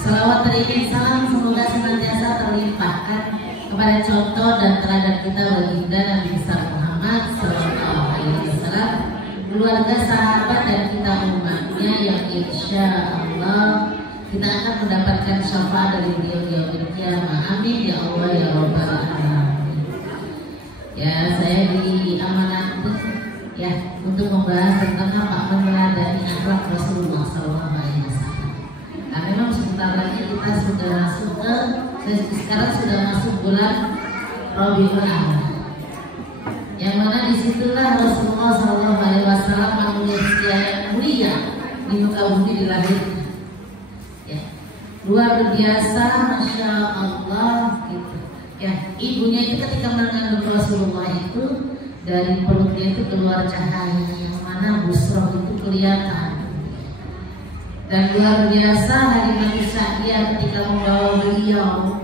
Salawat teriring salam semoga senantiasa terlimpahkan kepada contoh dan teladan kita baginda Nabi besar Muhammad Sallallahu Alaihi Wasallam, keluarga, sahabat dan kita umatnya yang insya Allah kita akan mendapatkan syafaat dari beliau di yaumil qiyamah. Amin ya Allah ya Rabbal Alamin. Ya, saya diamanati ya untuk membahas tentang apa meneladani akhlak Rasulullah Sallallahu Alaihi Wasallam. Nah, memang sebentar lagi kita sudah masuk ke sekarang sudah masuk bulan Rabiul Awal, yang mana disitulah Rasulullah Sallallahu Alaihi Wasallam manusia yang mulia di muka bumi dilahirkan. Ya, luar biasa, masya Allah gitu. Ya, ibunya itu ketika mengandung Rasulullah itu dari perutnya itu keluar cahaya yang mana busroh itu kelihatan. Dan luar biasa Halimah Sa'diyah ketika membawa beliau,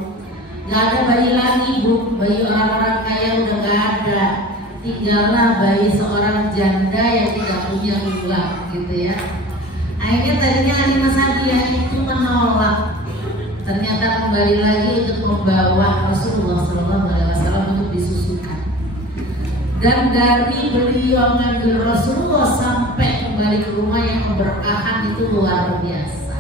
nggak ada bayi lagi bu, bayi orang-orang kaya udah nggak ada, tinggallah bayi seorang janda yang tidak punya uang gitu ya. Akhirnya tadinya Halimah Sa'diyah itu menolak, ternyata kembali lagi untuk membawa Rasulullah SAW untuk disusukan. Dan dari beliau mengambil Rasulullah sampai kembali ke rumah yang keberkahan itu luar biasa.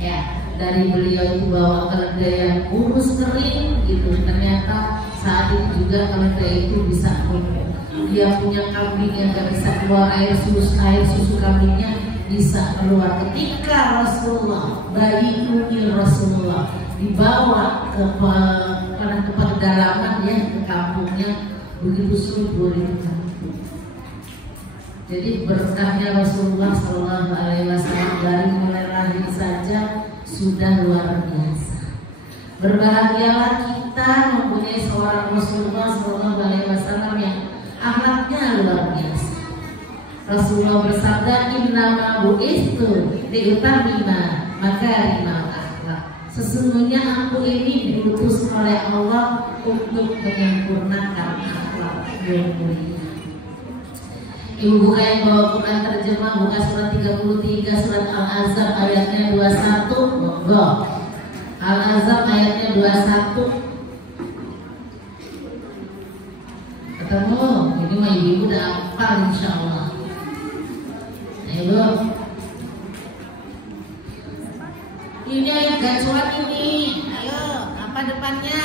Ya, dari beliau itu bawa keledai yang kurus kering gitu. Ternyata saat itu juga keledai itu bisa tumbuh. Dia punya kambing yang gak bisa keluar air susu kambingnya bisa keluar. Ketika Rasulullah, bayi umil Rasulullah dibawa ke pedalaman ya, ke kampungnya, begitu subur itu kampung. Jadi berkahnya Rasulullah Sallallahu Alaihi Wasallam dari mulai lahir saja sudah luar biasa. Berbahagialah kita mempunyai seorang Rasulullah Sallallahu Alaihi Wasallam yang akhlaknya luar biasa. Rasulullah bersabda, innama bu'istu liutammima makarimal akhlak. Sesungguhnya aku ini diutus oleh Allah untuk menyempurnakan akhlak yang mulia. Ibu buka yang bawa Quran terjemah, buka surat 33 surat Al-Ahzab ayatnya 21. Monggo. Al-Ahzab ayatnya 21. Ketemu? Ini mah ibu udah hafal insyaallah. Ayo. Ini ayat gacuan ini. Ayo, apa depannya?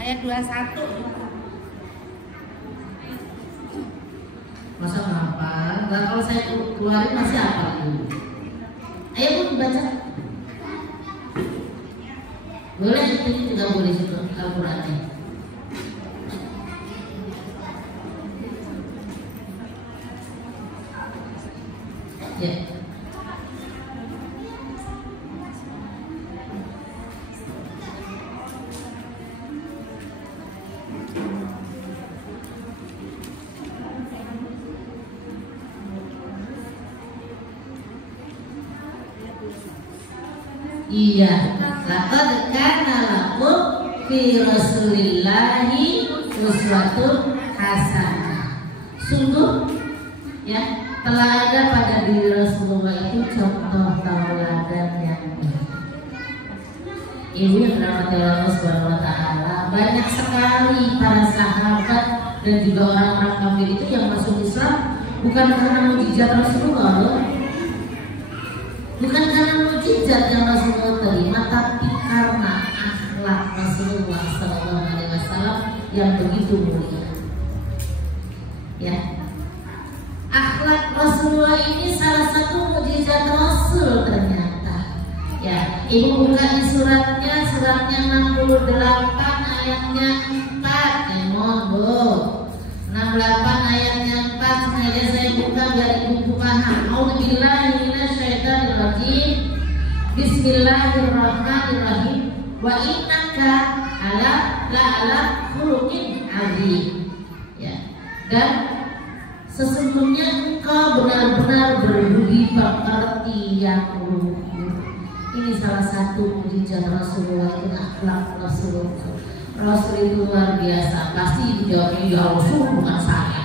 Ayat 21. Masa ngapa? Nah, kalau saya keluarin masih apa dulu? Ayo Bu baca. Boleh ini juga boleh situ Al-Qur'annya. Ya. Iya, laqad kana lakum fi Rasulillahi uswatun hasanah. Sungguh ya, telah ada pada diri Rasulullah itu contoh tauladan yang baik. Ibu yang dirahmati Allah Subhanahu wa taala, banyak sekali para sahabat dan juga orang-orang kafir itu yang masuk Islam bukan karena mukjizat Rasulullah loh. Bukan karena mukjizat yang Rasulullah terima, tapi karena akhlak Rasulullah Sallallahu Alaihi Wasallam yang begitu mulia. Ya, akhlak Rasulullah ini salah satu mukjizat Rasul ternyata. Ya, ibu buka di suratnya 68 ayatnya 4. Monggo. 68 ayatnya 4 sengaja saya buka biar ibu paham. Auzubillahi minasyaitonirrajim. Bismillahirrahmanirrahim. Wa innaka ala khuluqin azim. Ya. Dan sesungguhnya engkau benar-benar berbudi pekerti yang luhur. Ini salah satu mukjizat Rasulullah, itu akhlak Rasulullah. Rasul itu luar biasa. Pasti dijawabnya ya Rasul bukan saya.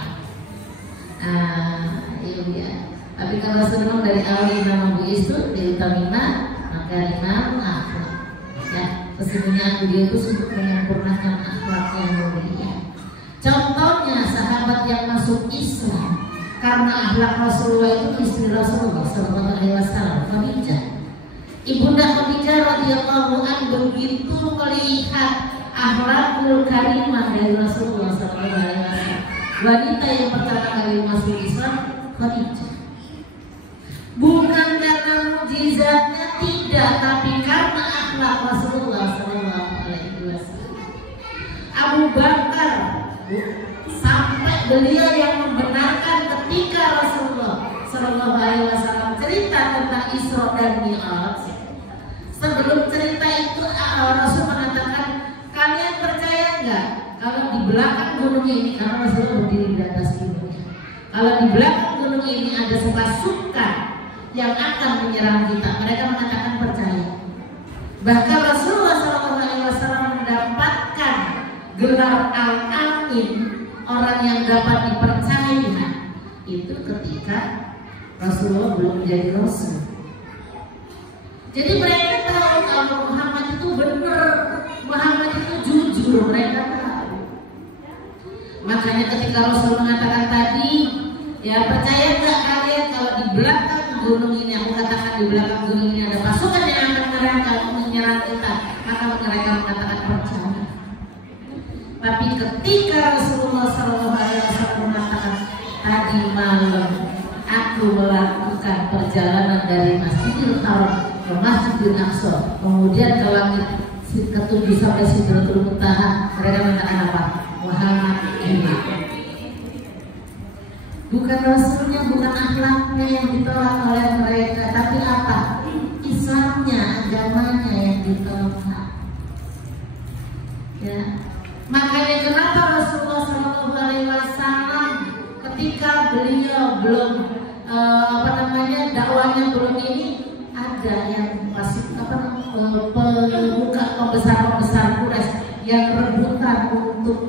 Iya. Tapi kalau senang dari awal Imam Abu Yusuf diutamina maka Imam akhlak. Ya, sesungguhnya dia itu sungguh menyempurnakan akhlak yang mulia. Contohnya sahabat yang masuk Islam karena akhlak Rasulullah itu istri Rasulullah Sallallahu Alaihi Wasallam, Khadijah. Ibunda Khadijah radhiyallahu anha begitu melihat akhlakul karimah dari Rasulullah Sallallahu Alaihi Wasallam. Wanita yang pertama kali masuk Islam Khadijah. Bukan karena mukjizatnya tidak, tapi karena akhlak Rasulullah Sallallahu Alaihi Wasallam. Abu Bakar sampai beliau yang membenarkan ketika Rasulullah Sallallahu Alaihi Wasallam cerita tentang Isra dan Mi'raj. Sebelum cerita itu Rasul mengatakan, kalian percaya nggak kalau di belakang gunung ini, karena Rasulullah berdiri di atas gunungnya, kalau di belakang gunung ini ada pasukan yang akan menyerang kita? Mereka mengatakan percaya. Bahkan Rasulullah SAW mendapatkan gelar al-amin, orang yang dapat dipercaya, itu ketika Rasulullah belum menjadi Rasul. Jadi mereka tahu kalau Muhammad itu benar, Muhammad itu jujur, mereka tahu. Makanya ketika Rasul mengatakan tadi, ya percaya nggak kalian kalau di belakang gunung ini, aku katakan di belakang gunung ini ada pasukan yang akan menyerang kita, maka mereka mengatakan percaya. Tapi ketika Rasulullah SAW mengatakan tadi malam aku melakukan perjalanan dari Masjidil Haram ke Masjidil Aqsa, kemudian ke langit ketujuh sampai Sidratul Muntaha, mereka mengatakan apa? Muhammad ini. Bukan Rasulnya, bukan akhlaknya yang ditolak oleh mereka, tapi apa? Islamnya, agamanya yang ditolak. Ya. Makanya kenapa Rasulullah SAW ketika beliau belum dakwahnya belum ini, ada yang masih pembesar Quraisy yang rebutan untuk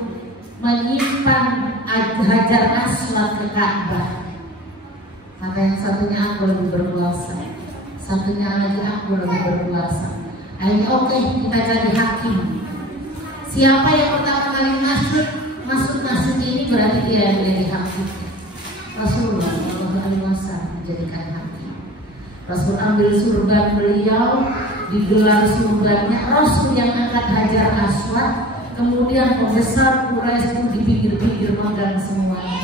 menyimpan Hajar Aswad ke Ka'bah. Maka yang satunya aku lebih berkuasa, satunya lagi aku lebih berkuasa. Akhirnya oke, kita jadi hakim. Siapa yang pertama kali masuk masjid ini berarti dia yang menjadi hakim. Rasulullah SAW menjadikan hakim. Rasul ambil surban beliau, digelar surbannya. Rasul yang angkat Hajar Aswad. Kemudian pembesar Quraisy itu di pinggir-pinggir megang semuanya.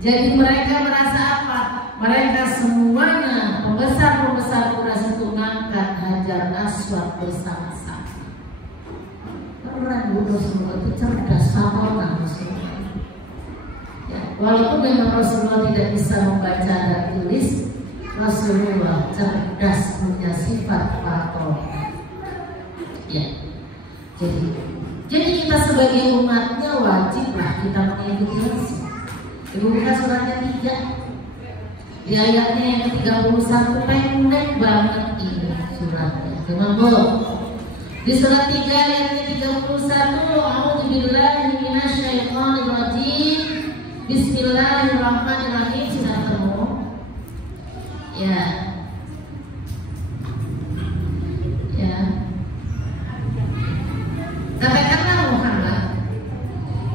Jadi mereka merasa apa? Mereka semuanya pembesar Quraisy itu mengangkat Hajar Aswad bersama-sama. Orang Rasulullah itu cerdas, sama Rasulullah. Ya, walaupun memang Rasulullah tidak bisa membaca dan tulis, Rasulullah cerdas, punya sifat fatohah. Ya. Jadi kita sebagai umatnya wajiblah kita mengikuti Rasul. Ibu buka suratnya 3 di ayatnya yang ke-31, pendek banget ini suratnya. Kemampu di surat 3 ayatnya 31, A'udzubillahi minasyaitonir rajim. Bismillahirrahmanirrahim. Sudah ketemu? Ya. Katakanlah Muhammad,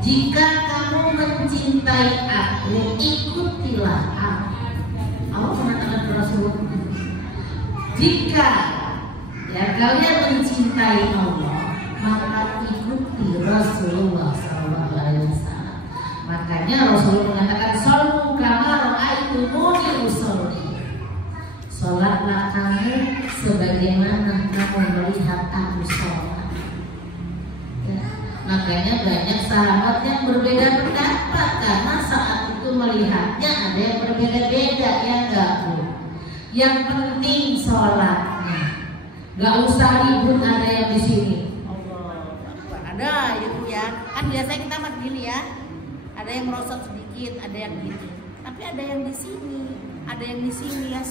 jika kamu mencintai aku, ikutilah aku. Allah mengatakan kepada Rasulullah, jika kalian mencintai Allah, maka ikuti Rasulullah SAW. Makanya Rasulullah mengatakan, "Shollu kama ra'aitumuni usolli." Sholatlah kamu sebagaimana kamu melihat aku sholat. Makanya banyak sahabat yang berbeda pendapat karena saat itu melihatnya ada yang berbeda-beda, ya enggak Bu? Yang penting sholatnya, nggak usah ribut. Ada yang di sini, ada itu ya, kan biasanya kita mah gini ya, ada yang merosot sedikit, ada yang gini, tapi ada yang di sini, ada yang di sini ya.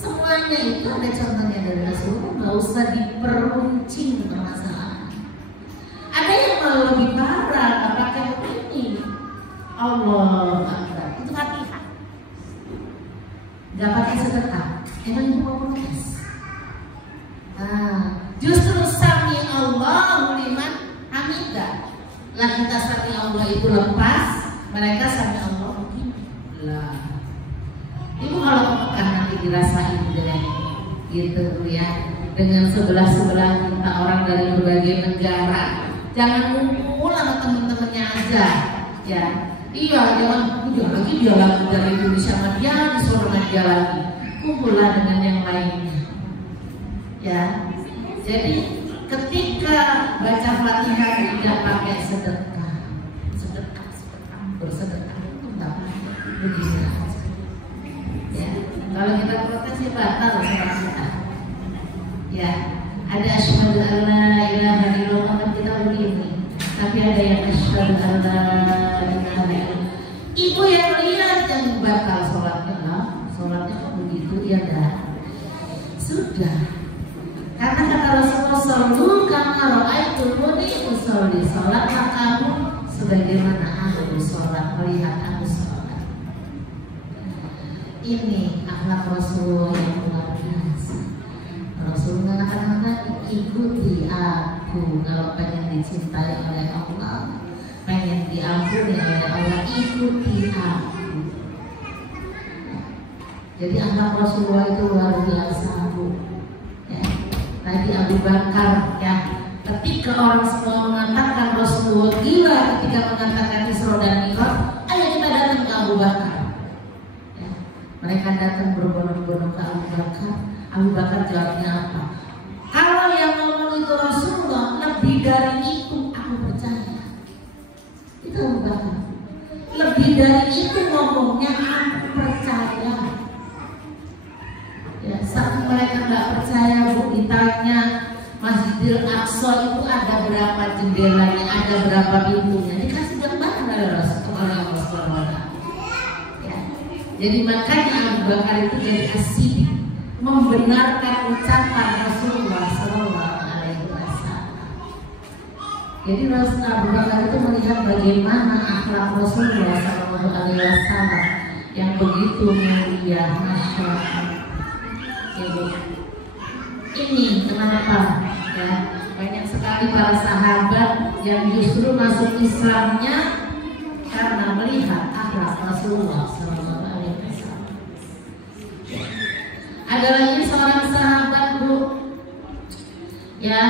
Semuanya itu ada contohnya dari Rasulullah, nggak usah diperuncing permasalahan. Ada yang malah lebih parah, nggak pakai begini. Allah Akbar, itu Fatihah. nggak pakai sedekah, emang ibu mau protes? Justru sami Allahu liman hamidah. Lah kita sami Allah itu lepas, mereka sami Allah begini. Lah, ibu kalau ke Mekah nanti dirasain dengan gitu ya, dengan sebelah kita orang dari berbagai negara. Jangan ngumpul sama temen-temennya aja, ya. Iya, jangan lagi dia lagi dari Indonesia sama dia, di Solo dia lagi. Kumpulah dengan yang lainnya, ya. Jadi ketika baca Fatihah tidak pakai sedekah, bersedekah itu nggak begini. Ya, kalau kita protes ya batal sholat kita. Ya, ada asyhadu an la ilaha illallah kan kita begini, tapi ada yang asyhadu an la ilaha illallah. Ibu yang lihat yang batal sholatnya, sholatnya kok begitu ya dah. Sudah. Karena kata Rasulullah sallu kama ra'aitumuni usolli, sholatlah kamu sebagaimana aku sholat, melihat aku sholat. Ini akhlak Rasulullah yang luar biasa. Rasulullah mengatakan ikuti aku kalau pengen dicintai oleh Allah, pengen diampuni oleh Allah, ikuti aku. Jadi akhlak Rasulullah itu luar biasa, Bu. Ya. Tadi Abu Bakar, ya, ketika orang semua mengatakan Rasulullah gila ketika mengatakan Isra dan Mi'raj, ayo kita datang ke Abu Bakar. Ya. Mereka datang berbondong-bondong ke Abu Bakar. Abu Bakar jawabnya apa? Kalau yang ngomong itu Rasulullah, lebih dari itu aku percaya. Itu Abu Bakar. Lebih dari itu ngomongnya aku percaya. Ya, saat mereka nggak percaya, Bu, ditanya Masjidil Aqsa itu ada berapa jendelanya, ada berapa pintunya, dikasih gambaran oleh Rasulullah SAW. Ya. Jadi makanya Abu Bakar itu jadi asik membenarkan ucapan Rasulullah SAW. Jadi Abu Bakar itu melihat bagaimana akhlak Rasulullah SAW yang begitu mulia, masya Allah. Ini kenapa ya banyak sekali para sahabat yang justru masuk Islamnya karena melihat akhlak Rasulullah SAW. Ada lagi seorang sahabat, Bu, ya,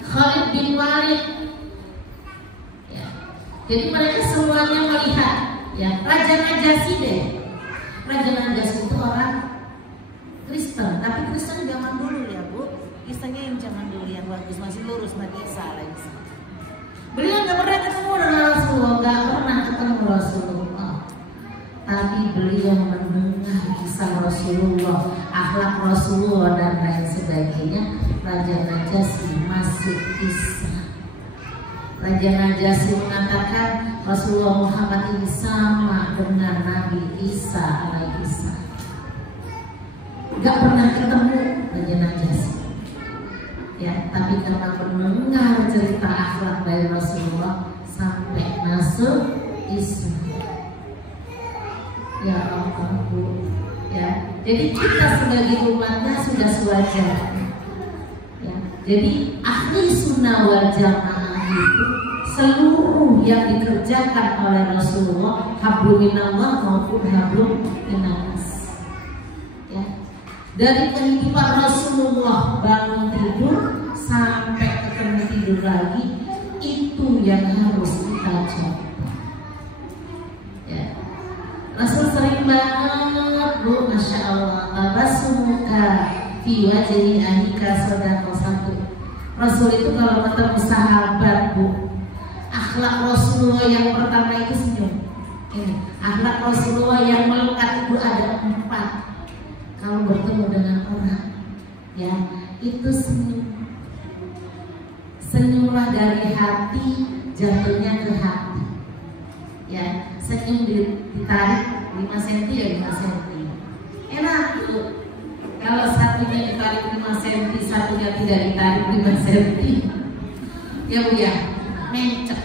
Khalid bin Walid. Ya. Jadi mereka semuanya melihat, ya, Raja Najasyi deh. Raja Najasyi itu orang Kristen, tapi Kristen zaman dulu ya, Bu. Kristennya yang zaman dulu yang bagus, masih lurus, Nabi Isa lagi. Beliau nggak pernah ketemu dengan Rasulullah, nggak pernah ketemu Rasulullah. Tapi beliau mendengar kisah Rasulullah, akhlak Rasulullah dan lain sebagainya. Raja Najasyi masuk Islam. Raja Najasyi mengatakan Rasulullah Muhammad ini sama dengan Nabi Isa alaihissalam. Gak pernah ketemu Raja Najasyi, ya, tapi karena mendengar cerita akhlak dari Rasulullah sampai masuk Islam. Ya Allah, Bu, ya. Jadi kita sebagai umatnya sudah sewajarnya, ya. Jadi ahli sunnah wal jamaah itu seluruh yang dikerjakan oleh Rasulullah, hablum minallah maupun hablum minannas. Dari kehidupan Rasulullah bangun tidur sampai ketemu tidur lagi, itu yang harus kita coba. Ya. Rasul sering banget, Bu, masya Allah, tabassumuka fi wajhi ahika sadaqah satu. Rasul itu kalau ketemu sahabat, Bu, akhlak Rasulullah yang pertama itu senyum. Ini akhlak Rasulullah yang melekat itu ada 4. Kalau bertemu dengan orang, ya, itu senyum. Senyumlah dari hati, jatuhnya ke hati. Ya, senyum ditarik 5 cm ya 5 cm. Enak tuh. Kalau satunya ditarik 5 cm, satunya tidak ditarik 5 cm. Ya, Bu, ya, mencet.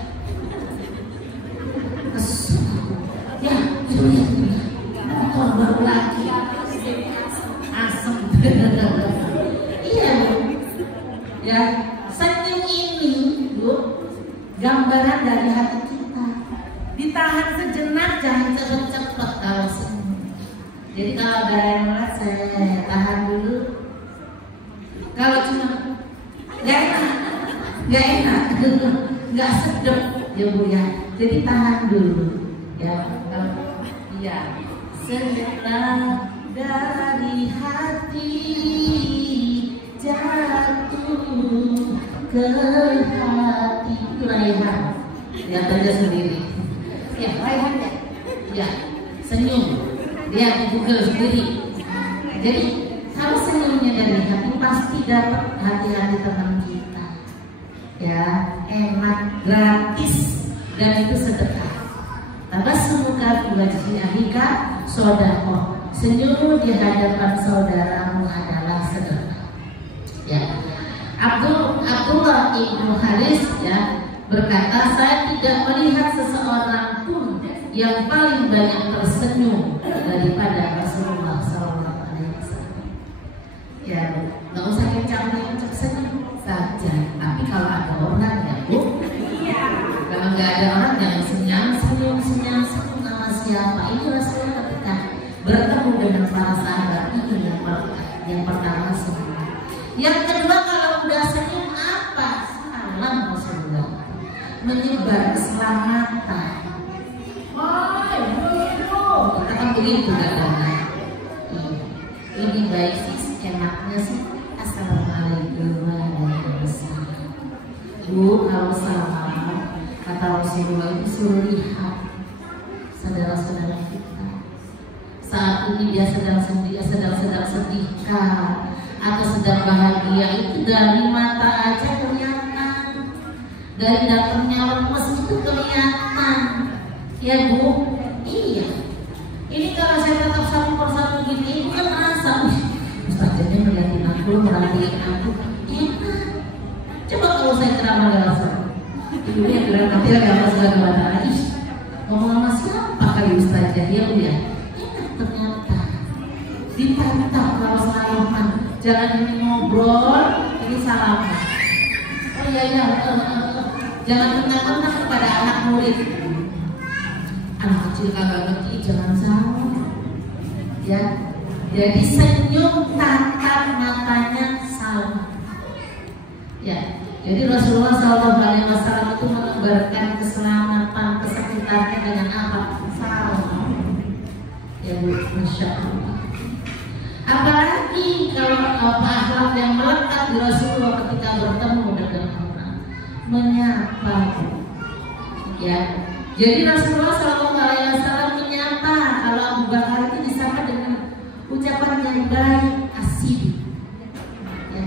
Ya, itu ya. Motor baru lagi. Ya, senyum ini, Bu, gambaran dari hati kita. Ditahan sejenak, jangan cepet-cepet kalau senyum. Jadi kalau ada yang mulai, saya tahan dulu. Kalau cuma nggak enak, nggak sedap, ya Bu ya. Jadi tahan dulu, ya. Iya, sejenak dari hati jatuh ke hati. Itu Raihan, lihat aja sendiri. Ya, Raihan ya. Ya, senyum. Lihat di Google sendiri. Jadi kalau senyumnya dari hati pasti dapat hati-hati teman kita. Ya, enak, gratis, dan itu sedekah. Tabasumuka fi wajhi akhika shadaqah. Senyum di hadapan saudaramu adalah sedekah. Ya. Abdullah ibnu Haris ya berkata, saya tidak melihat seseorang pun yang paling banyak tersenyum daripada Rasulullah SAW. Ya, nggak usah kencang-kencang senyum saja. Tapi kalau ada orang ya Bu, kalau nggak ada orang jangan senyum sama siapa. Ini Rasulullah ketika bertemu dengan para sahabat ini yang pertama senyum. Yang kedua kalau udah senyum apa? Salam Rasulullah, menyebar keselamatan. Kita kan begitu katanya. Ini baik sih, enaknya sih. Assalamualaikum warahmatullahi wabarakatuh. Bu, kalau salam kata Rasulullah itu suruh lihat saudara-saudara kita. Saat ini dia sedang sedihkah atau sedang bahagia, itu dari mata aja kelihatan, dari datangnya lemes itu kelihatan. Ya Bu, iya. Ini kalau saya tetap satu persatu gini, ibu kan merasa, Ustaznya melihatin aku, merhatiin aku. Iya. Coba kalau saya ceramah langsung, ibunya bilang nanti ada apa segala ih, ngomong sama siapa kali Ustaznya dia Bu ya? Ternyata ditantang kalau salaman, jangan ini ngobrol, ini salaman. Oh iya, jangan mentang-mentang kepada anak murid. Anak kecil kagak ngerti, jangan salah. Ya, jadi senyum tatap matanya salam. Ya, jadi Rasulullah SAW itu mengabarkan keselamatan kesekitarnya dengan apa? Salam. Ya Bu, Masya Allah. Apalagi kalau akhlak yang melekat di Rasulullah ketika bertemu dengan orang, menyapa. Ya, jadi Rasulullah SAW menyapa. Kalau Abu Bakar itu disapa dengan ucapan yang baik, asih. Ya.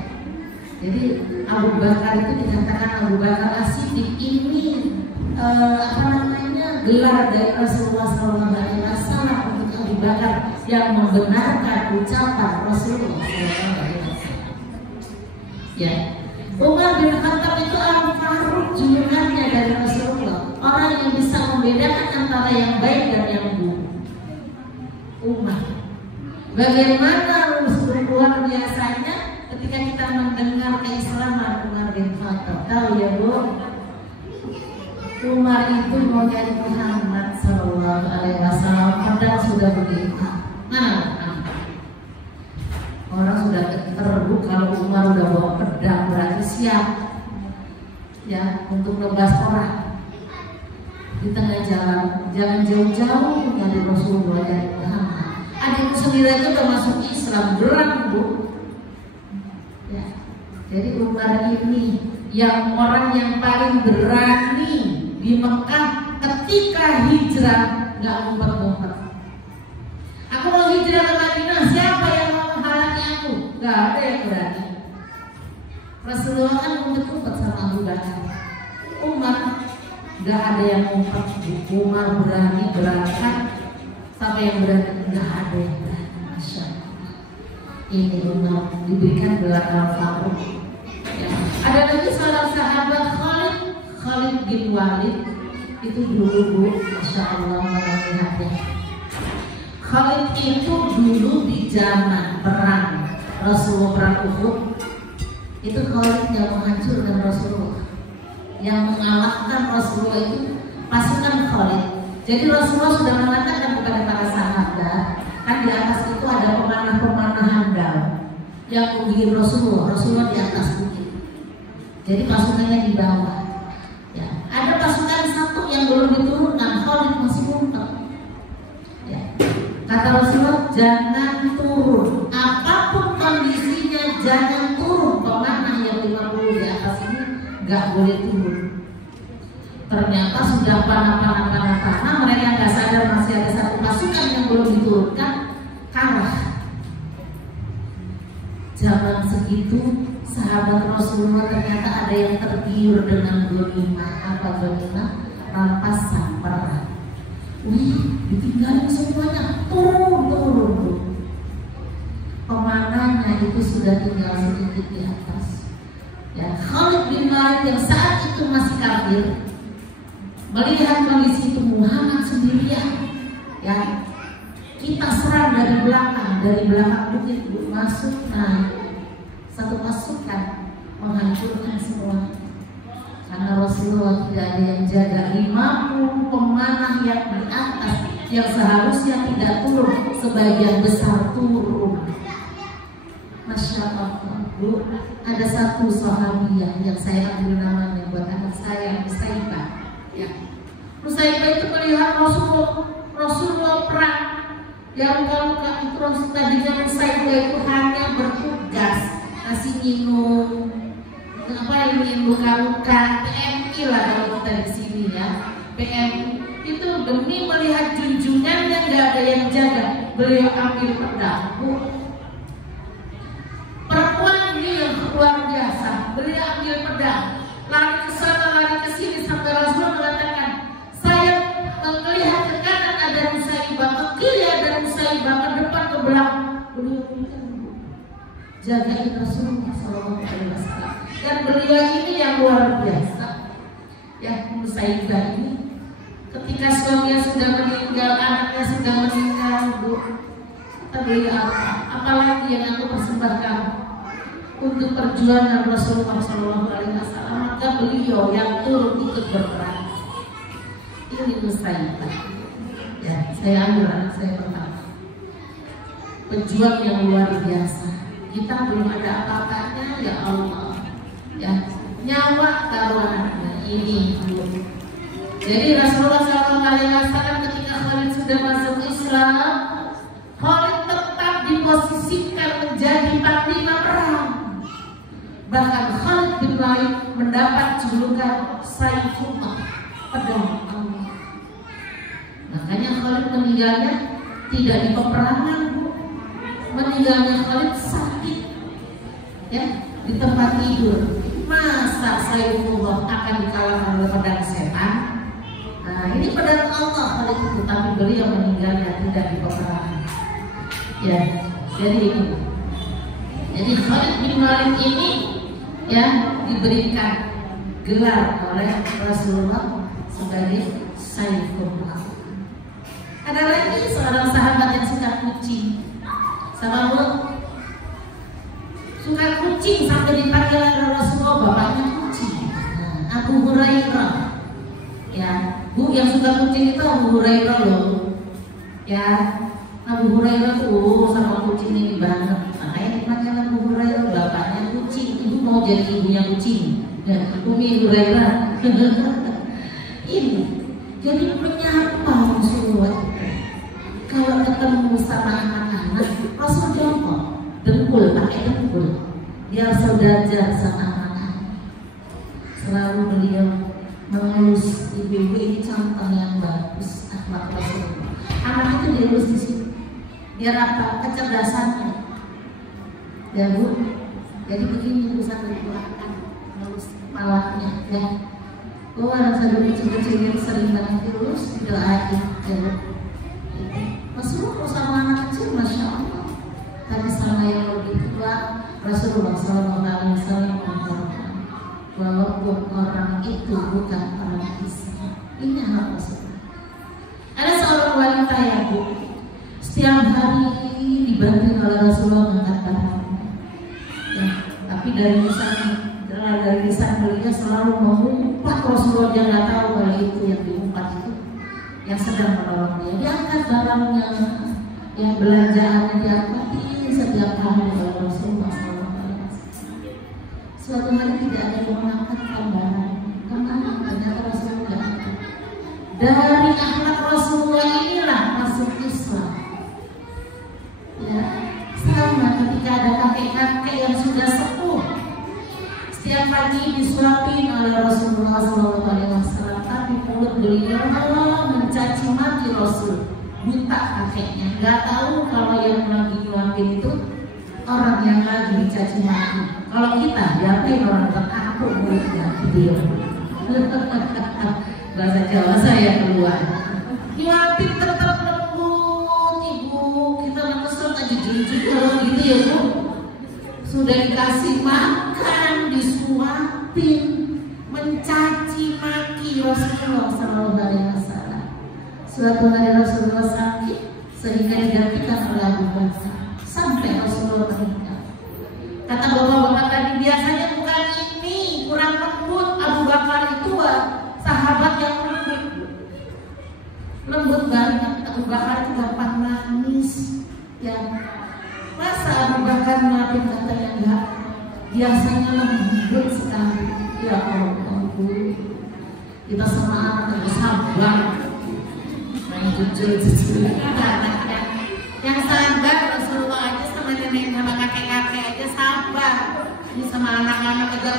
Jadi Abu Bakar itu dikatakan Abu Bakar As-Siddiq ini gelar dari Rasulullah SAW untuk Abu Bakar yang membenarkan ucapan Rasulullah SAW. Ya. Umar bin Khattab itu Al-Faruq, junjungannya dari Rasulullah, orang yang bisa membedakan antara yang baik dan yang buruk. Umar, bagaimana luar biasanya ketika kita mendengar keislaman Umar bin Khattab. Tahu ya Bu, Umar itu mau nyari Muhammad SAW, padahal sudah begitu. Orang sudah terbuka, kalau Umar udah bawa pedang berarti siap ya untuk nebas orang. Di tengah jalan, jangan jauh-jauh dari Rasulullah dan Muhammad. Adikku sendiri itu udah masuk Islam, berang Bu. Ya. Jadi Umar ini yang orang yang paling berani di Mekah ketika hijrah, nggak ngumpet-ngumpet. Aku mau hijrah ke Madinah, siapa yang mau menghalangi aku? Nggak ada yang berani. Rasulullah kan ngumpet-ngumpet sama Abu Bakar. Umar nggak ada yang ngumpet. Umar berani berangkat, sampai yang berani nggak ada yang berani. Masya Allah. Ini Umar diberikan gelar Al-Faruq. Ya. Ada lagi salah sahabat Khalid bin Walid, itu dulu Bu, Masya Allah melihatnya. Khalid itu dulu di zaman perang Rasulullah perang Uhud, Itu Khalid yang menghancurkan Rasulullah, yang mengalahkan Rasulullah itu pasukan Khalid. Jadi Rasulullah sudah mengatakan kepada para sahabat, kan di atas itu ada pemanah-pemanah handal yang menggigit Rasulullah di atas bukit. Jadi pasukannya di bawah. Ya, ada pasukan satu yang belum diturunkan, Khalid masih ngumpet. Ya. Kata Rasulullah, jangan turun, apapun kondisinya jangan turun. Pemanah yang 50 di atas ini nggak boleh turun. Ternyata sudah panah, mereka nggak sadar masih ada satu pasukan yang belum diturunkan, kalah. Zaman segitu sahabat Rasulullah ternyata ada yang tergiur dengan ghanimah. Apa ghanimah? Rampasan perang. Wih, ditinggalin semuanya, turun. Pemanahnya itu sudah tinggal sedikit di atas. Ya, Khalid bin Walid yang saat itu masih kafir, melihat kondisi itu Muhammad sendirian, ya, kita serang dari belakang bukit masuk, satu pasukan menghancurkan semua. Karena Rasulullah tidak ada yang jaga. 50 pemanah yang di atas yang seharusnya tidak turun, sebagian besar turun. Masya Allah, Bu, ada satu sahabiah yang saya ambil namanya buat anak saya, Nusaibah. Ya. Nusaibah itu melihat Rasulullah perang. Yang luka itu Rasul tadinya Nusaibah itu hanya bertugas kasih minum, ini luka-luka, PMI lah kalau kita di sini ya. PMI itu demi melihat junjungannya nggak ada yang jaga, beliau ambil pedang. Perempuan ini yang luar biasa, beliau ambil pedang, lari ke sana, lari ke sini sampai Rasulullah mengatakan, saya melihat ke kanan ada Nusaibah, ke kiri ada Nusaibah, ke depan ke belakang. Beliau jagain Rasulullah SAW. Dan beliau ini yang luar biasa. Ya, Nusaibah ini ketika suaminya sudah meninggal, anaknya sudah meninggal, Bu, kata beliau apalagi yang aku persembahkan untuk perjuangan Rasulullah SAW. Maka beliau yang turun ikut berperang. Ini Nusaibah. Ya, saya ambil anak saya pertama, pejuang yang luar biasa. Kita belum ada apa-apanya, ya Allah. Ya, nyawa taruhannya ini. Jadi Rasulullah SAW ketika Khalid sudah masuk Islam, Khalid tetap diposisikan menjadi panglima perang. Bahkan Khalid bin Walid mendapat julukan Saifullah, pedang Allah. Makanya Khalid meninggalnya tidak di peperangan, Bu. Meninggalnya Khalid sakit, ya, di tempat tidur. Masa Saifullah akan dikalahkan oleh pedang setan? Nah, ini pedang Allah Khalid itu, tapi beliau meninggalnya tidak di peperangan. Ya, jadi ini. Jadi Khalid bin Walid ini, ya, diberikan gelar oleh Rasulullah sebagai Saifullah. Ada lagi seorang sahabat yang suka kucing. Sama Bu, suka kucing sampai dipanggil oleh Rasulullah bapaknya kucing. Abu Hurairah, ya, Bu, yang suka kucing itu Abu Hurairah loh. Ya, Abu Hurairah tuh sama kucing ini banget. Makanya dipanggil Abu Hurairah, bapaknya kucing. Ibu mau jadi ibunya kucing. Ya, Umi Hurairah. Ini jadi menyapa Rasulullah. Kalau ketemu sama anak-anak, Rasul jongkok, dengkul, pakai dengkul, biar saudajar sama anak-anak. Selalu beliau mengelus ibu-ibu, ini contoh yang bagus akhlak Rasulullah. Anak itu dielus di sini, biar apa? Kecerdasannya. Ya Bu, jadi begini Bu, sambil dilakukan, mengelus kepalanya, ya. Oh, anak saya kecil-kecil yang sering banget dielus, doain, ya Bu. Rasulullah sama anak kecil, Masya Allah. Tapi sama yang lebih tua, Rasulullah SAW mengatakan, walaupun orang itu bukan orang Islam, ini anak Rasulullah. Ada seorang wanita yang Bu, setiap hari dibantu oleh Rasulullah mengangkat barangnya. Ya, tapi dari lisan beliau selalu mengumpat Rasulullah. Dia nggak tahu kalau itu yang diumpat itu yang sedang menolong dia. Diangkat barangnya, yang belanjaannya diangkatin setiap hari oleh Rasulullah SAW. Suatu hari tidak ada yang mengangkat barang. Kemana? Ternyata Rasulullah. Dari akhlak Rasulullah inilah masuk Islam. Ya, sama ketika ada kakek-kakek yang sudah sepuh, setiap pagi disuapin oleh Rasulullah SAW, tapi mulut beliau mencaci maki Rasul. Buta kakeknya, nggak tahu kalau yang lagi nyuapin itu orang yang lagi dicaci maki. Kalau kita diapain orang terkaku mulutnya gitu. Bahasa Jawa saya keluar. Nyuapin tetap lembut, ibu. Kita nggak kesel aja jujur kalau gitu ya bu. Sudah dikasih makan, disuapin, mencaci maki Rasulullah SAW. Suatu hari Rasulullah sakit sehingga digantikan oleh Abu Bakar sampai Rasulullah meninggal. Kata bapak-bapak tadi, biasanya bukan ini kurang lembut. Abu Bakar itu sahabat yang lembut banget. Abu Bakar itu gampang nangis. Ya, masa Abu Bakar ngapin kata yang enggak? Biasanya lembut sekali. Ya Allah, kita sama anak itu sabar. Jujur yang sabar Rasulullah aja sama nenek sama kakek-kakek aja sabar. Ini sama anak-anak aja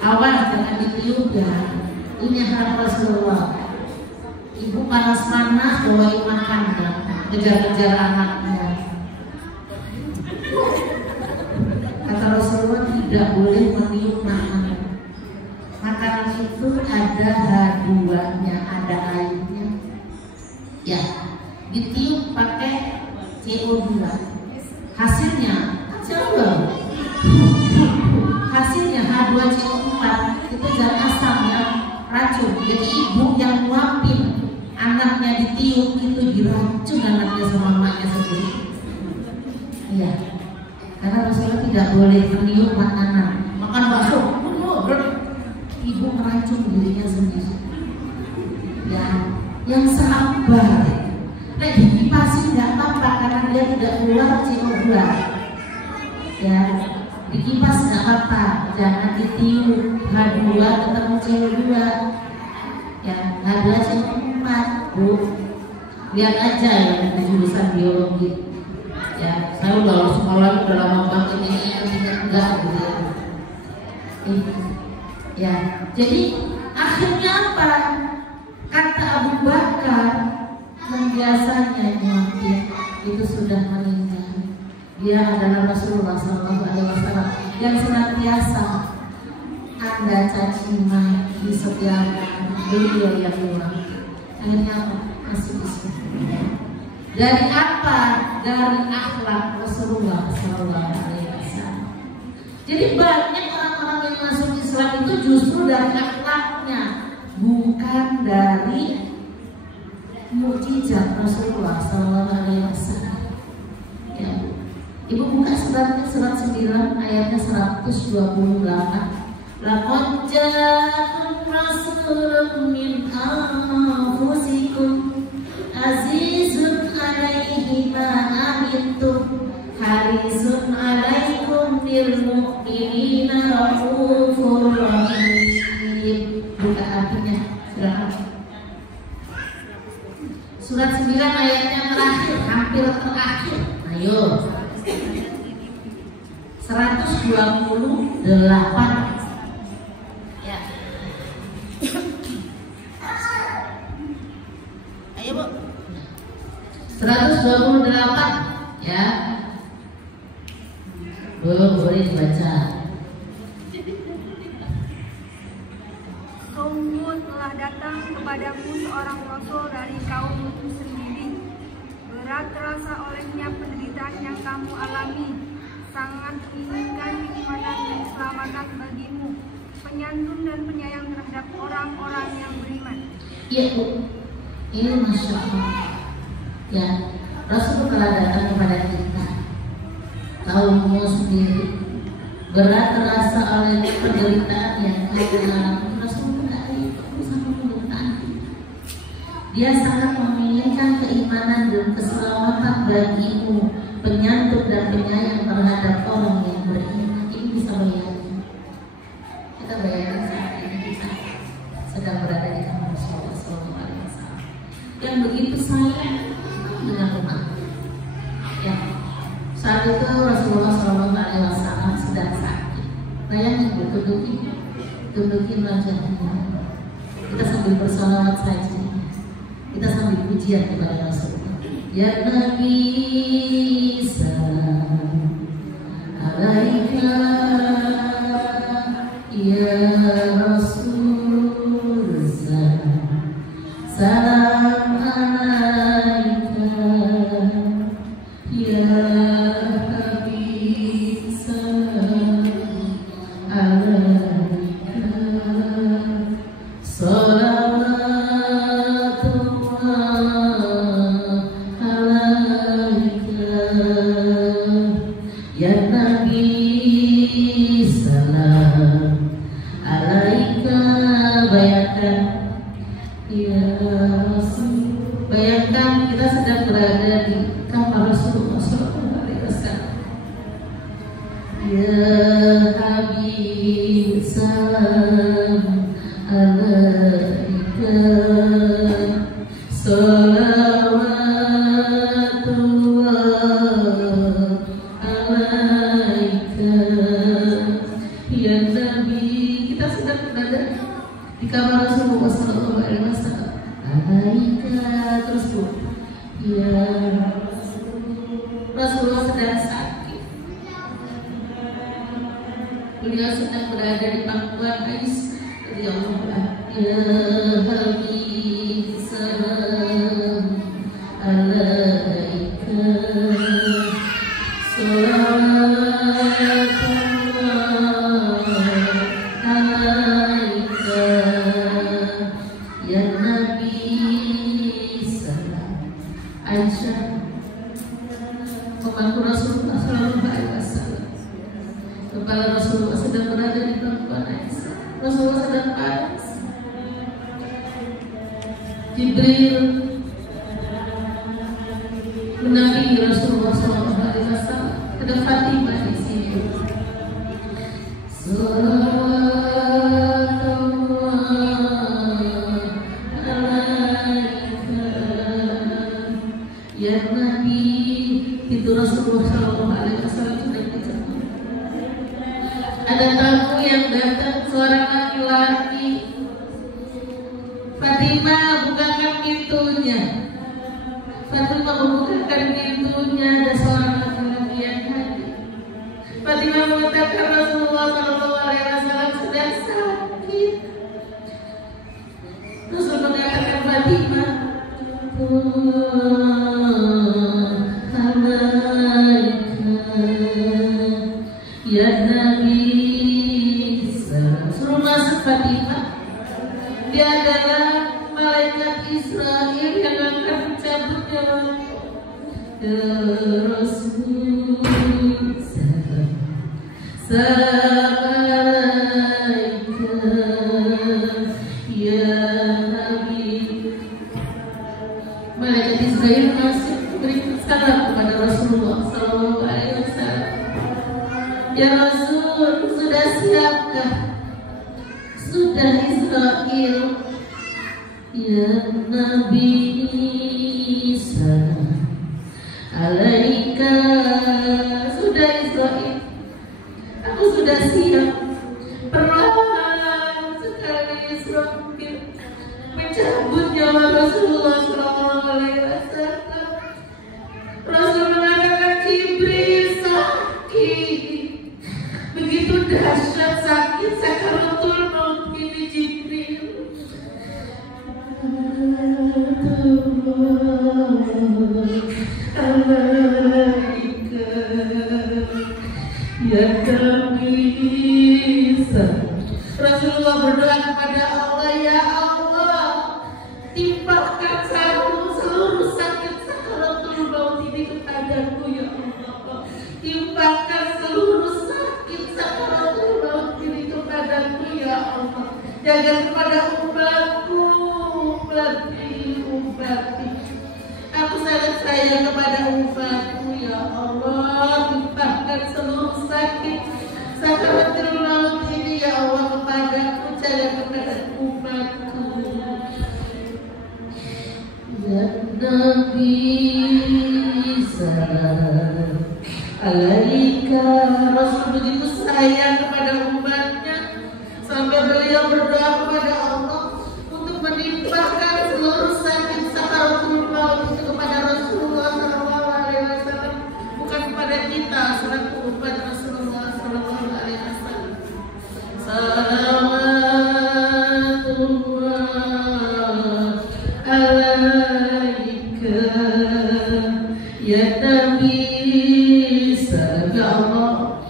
awas jangan ditiup ya. Ini harap Rasulullah. Ibu panas-panas bawain makan ya, kejar-kejar anaknya. Kata Rasulullah tidak boleh meniup makanan. Makanan itu ada haduannya, ada airnya. Ya, ditiup pakai CO2. Hasilnya coba. Hasilnya H2CO4 itu zat asam yang racun. Jadi ibu yang nguapin anaknya ditiup itu diracun anaknya sama mamanya sendiri. Iya. Karena Rasulullah tidak boleh meniup makanan. Makan bakso. Ibu meracun dirinya sendiri. Ya, yang sabar. Nek dikipasin nggak apa-apa karena dia tidak keluar CO2. Ya, dikipas nggak apa-apa. Jangan ditiup. H2 ketemu CO2. Ya, H2 CO4. Bu, lihat aja yang di jurusan biologi. Ya, saya udah sekolah udah lama banget ini enggak gitu ya. Ya, jadi akhirnya apa? Kata Abu Bakar yang biasanya nyuapin itu sudah meninggal. Dia adalah Rasulullah SAW yang senantiasa Anda caci maki setiap beliau yang nyuapin. Akhirnya apa? Masuk Islam. Dari apa? Dari akhlak Rasulullah SAW. Jadi banyak orang-orang yang masuk Islam itu justru dari akhlaknya, bukan dari mukjizat Rasulullah SAW. Ya. Ibu buka surat 9 ayatnya 128. Laqad ja'akum rasulun min anfusikum azizun 'alaihi ma anittum harisun 'alaikum bil mu'minina raufur rahim. Buka artinya. Surat 9 ayatnya terakhir, hampir terakhir. Ayo. 128. Ya. Ayo, Bu. 128 ya. Belum boleh dibaca. Sungguh telah datang kepadamu seorang rasul dari kaummu sendiri. Berat terasa olehnya penderitaan yang kamu alami. Sangat menginginkan kenikmatan dan keselamatan bagimu. Penyantun dan penyayang terhadap orang-orang yang beriman. Iya, Bu. Ini Masya Allah. Ya, Rasul telah datang kepada kita. kaummu sendiri. Berat terasa oleh penderitaan yang kau alami. Rasulullah bersama penderitaan. Dia sangat memilihkan keimanan dan keselamatan bagimu, penyantun dan penyayang terhadap orang yang beriman. Ini bisa bayangkan. Kita bayangkan saat ini kita sedang berada di kamar Rasulullah SAW yang begitu sayang dengan umat. Ya, saat itu Rasulullah SAW sedang sakit. Bayangin, dudukin wajahnya. Kita sambil bersalawat saja. Kita sambil pujian kepada Rasulullah. Ya Nabi, salam alaika. Ya Rasul, salam alaika. Ya Habib, salam alaika. Salawatullah alaika. Ya Nabi, salam alaika. Bayangkan, ya Rasul, bayangkan kita sedang berada di kamar Rasulullah SAW. Ya Habib, salam alaika. Salawatullah alaika. Ya Nabi, kita sedang berada di kamar Rasulullah SAW. Alaika, terus Bu. Ya Rasulullah sedang sakit. Beliau sedang berada di pangkuan Ais. Ya Habib, salam alaika. Salawatullah alaika. Ya Nabi, salam. Aisyah, pembantu Rasulullah SAW. Kepala Rasulullah sedang berada di pangkuan Aisyah. Rasulullah sedang panas. Jibril menampingi Rasulullah SAW. Ada Fatimah di situ. Ya Nabi, itu Rasulullah SAW sedang bicara. Ada tamu yang datang, seorang laki-laki. Fatimah, bukakan pintunya. Fatimah membukakan pintunya, ada seorang laki-laki yang hadir. Fatimah mengatakan Rasulullah SAW sedang sakit. Rasul mengatakan, Fatimah, ya Nabi, suruh masuk Fatimah. Dia adalah malaikat Israel yang akan mencabut nyawa Rasul. Salam alaika. Ya Nabi. Malaikat Israel masih memberikan salam kepada Rasulullah SAW. Ya Rasul, sudah siapkah? Sudah Israel. Ya Nabi, salam alaika. Sudah Israel, aku sudah siap. Perlahan sekali Israel mencabut nyawa Rasulullah SAW. Rasul mengatakan, Jibril sakit, begitu dahsyat sakit sakaratul maut ini Jibril. Alaika. Ya Nabi, Rasulullah berdoa kepada Allah, ya Allah, timpakan seluruh sakit sakaratul maut ini kepadaku ya Allah. Timpakan jaga kepada umatku, umatku. Aku sangat sayang kepada umatku, ya Allah. Limpahkan seluruh sakit sakaratul maut ini, ya Allah, kepadaku, jaga kepada umatku. Ya Nabi salam alaika. Rasul begitu sayang kepada umatnya sampai beliau berdoa kepada Allah untuk menimpakan seluruh sakit sakaratul maut itu kepada Rasulullah SAW, bukan kepada kita selaku umat Rasulullah SAW. Salawatullah alaika ya Nabi, salam ya Allah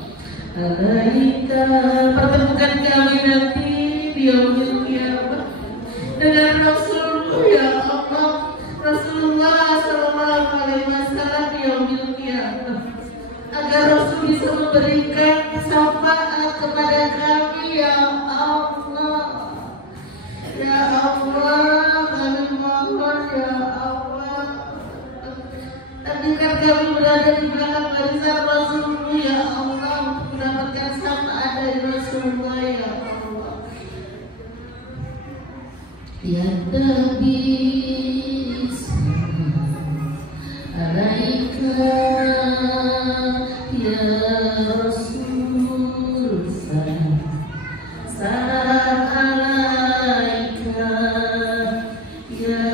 alaika. Pertemukan kami nanti di yaumil qiyamah dengan Rasulullah, ya Allah, Rasulullah SAW di yaumil qiyamah, agar Rasul bisa memberikan syafaat kepada kami, ya Allah. Ya Allah, kami mohon, ya Allah, takdirkan kami berada di belakang barisan Rasulullah, ya Allah, untuk mendapatkan syafaat dari Rasulullah, ya Allah. Ya Nabi salam alaika ya Rasul salam alaika ya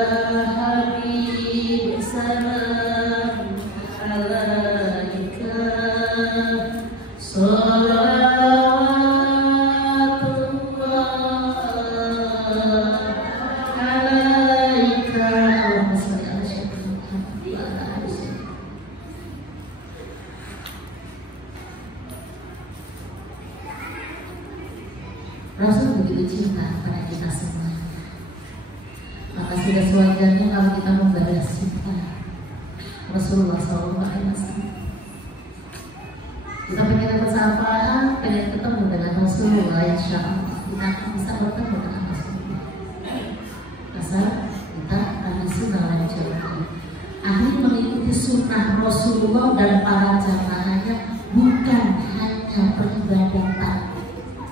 Habib salam alaika. Rasul begitu cinta kepada kita semua, maka sudah sewajarnya kalau kita membalas cinta Rasulullah SAW. Kita pengen dapat syafaat, pengen ketemu dengan Rasulullah, insya Allah kita akan bisa bertemu dengan Rasulullah. Asal kita ahli sunnah wal jamaah, ahli mengikuti sunnah Rasulullah dan para jamaahnya, bukan hanya peribadatan,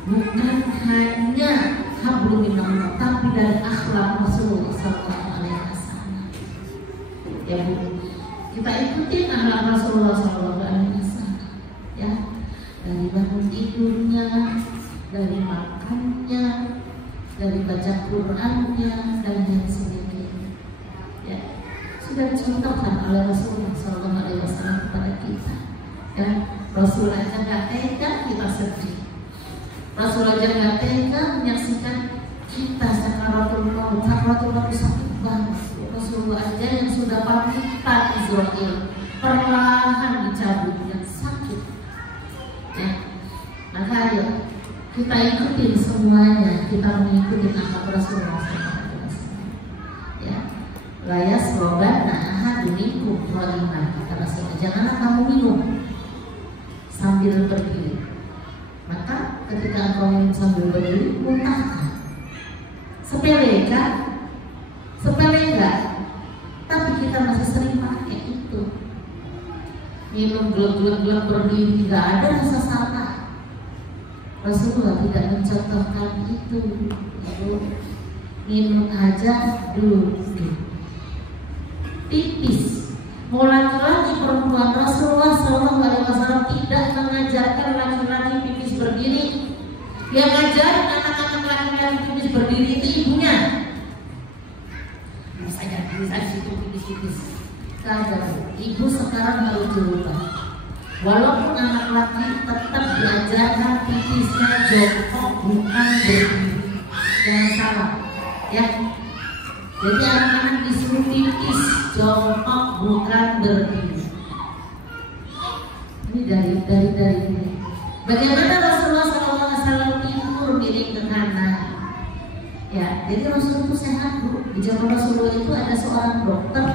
bukan hanya hablum minallah, tapi dari akhlak Rasulullah SAW. Ya Bu, kita ikuti akhlak Rasulullah SAW, ya, dari bangun tidurnya, dari makannya, dari baca Qurannya, dan yang sebagainya. Ya, sudah dicontohkan oleh Rasulullah SAW kepada kita. Ya, Rasul aja nggak tega kita sedih. Rasul aja nggak tega menyaksikan kita sakaratul maut. Sakaratul maut sakit banget. Rasulullah aja yang sudah pamitan Israel perlahan dicabut, yang sakit. Ya, maka ayo kita ikutin semuanya, kita mengikuti akhlak Rasulullah SAW. Ya, layas roban ahadunikum walimah, kata Rasulullah, janganlah kamu minum sambil berdiri. Maka ketika engkau minum sambil berdiri, muntahkan. Sepele kan? Sepele enggak? Tapi kita masih sering pakai itu. Minum gelap-gelap berdiri, tidak ada rasa salah. Rasulullah tidak mencontohkan itu. Lalu minum aja duduk. Tipis. Mau laki-laki perempuan, Rasulullah SAW tidak mengajarkan laki-laki pipis berdiri. Yang ngajarin anak-anak laki-laki pipis berdiri itu ibunya. Bisa situ pipis-pipis. Kadang ibu sekarang harus berubah. Walaupun anak laki tetap diajarkan pipisnya jongkok, bukan berdiri. Jangan salah, ya. Jadi anak-anak disuruh pipis jongkok, bukan berdiri. Ini dari ini. Bagaimana Rasulullah SAW tidur miring ke kanan? Ya, jadi Rasulullah itu sehat, Bu. Di zaman Rasulullah itu ada seorang dokter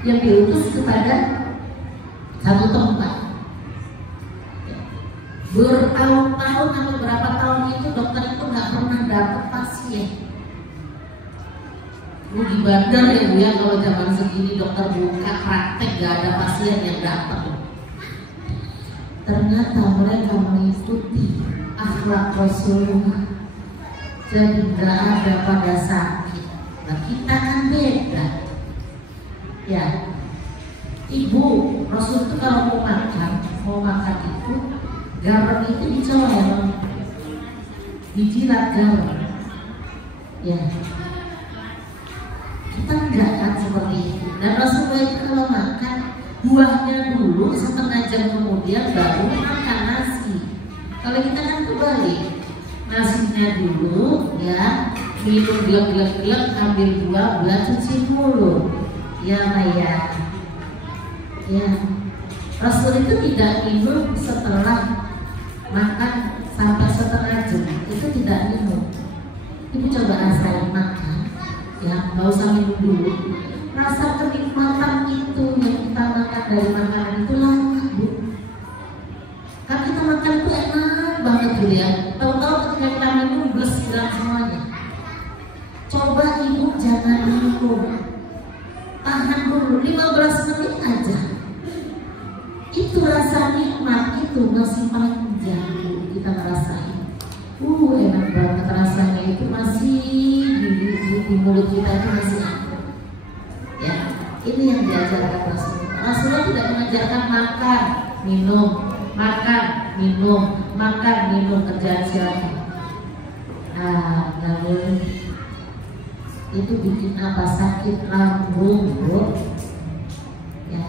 yang diutus kepada satu tempat. Bertahun-tahun atau berapa tahun tahun itu dokter itu nggak pernah dapet pasien. Lu di bandar ya Bu ya, kalau zaman segini dokter buka praktek gak ada pasien yang datang. Ternyata mereka mengikuti akhlak Rasulullah, jadi gak ada pada sakit. Nah kita kan beda ya. Ibu Rasul itu kalau mau makan itu garam itu dicolong, dijilat garam ya. Kita enggak kan seperti itu. Dan Rasulullah itu kalau makan buahnya dulu, setengah jam kemudian baru makan nasi. Kalau kita kan kebalik, nasinya dulu ya, minum gelek-gelek, ambil buah cuci mulut ya Maya ya. Rasul itu tidak minum setelah makan sampai setengah jam, itu tidak minum. Ibu coba rasain makan ya, nggak usah minum dulu. Rasa kenikmatan itu yang kita makan dari makanan itu lama Bu. Kan kita makan itu enak banget gitu ya. Tahu-tahu ketika kita minum beres hilang semuanya. Coba ibu jangan minum, tahan dulu 15 menit aja. Itu rasa nikmat itu masih panjang Bu, kita ngerasain. Enak banget rasanya itu, masih di mulut kita itu masih enak. Ya, ini yang diajarkan Rasulullah. Rasulullah tidak mengajarkan makan, minum, makan, minum, makan, minum, kerjaan siapa? Nggak boleh. Itu bikin apa? Sakit lambung Bu. Ya,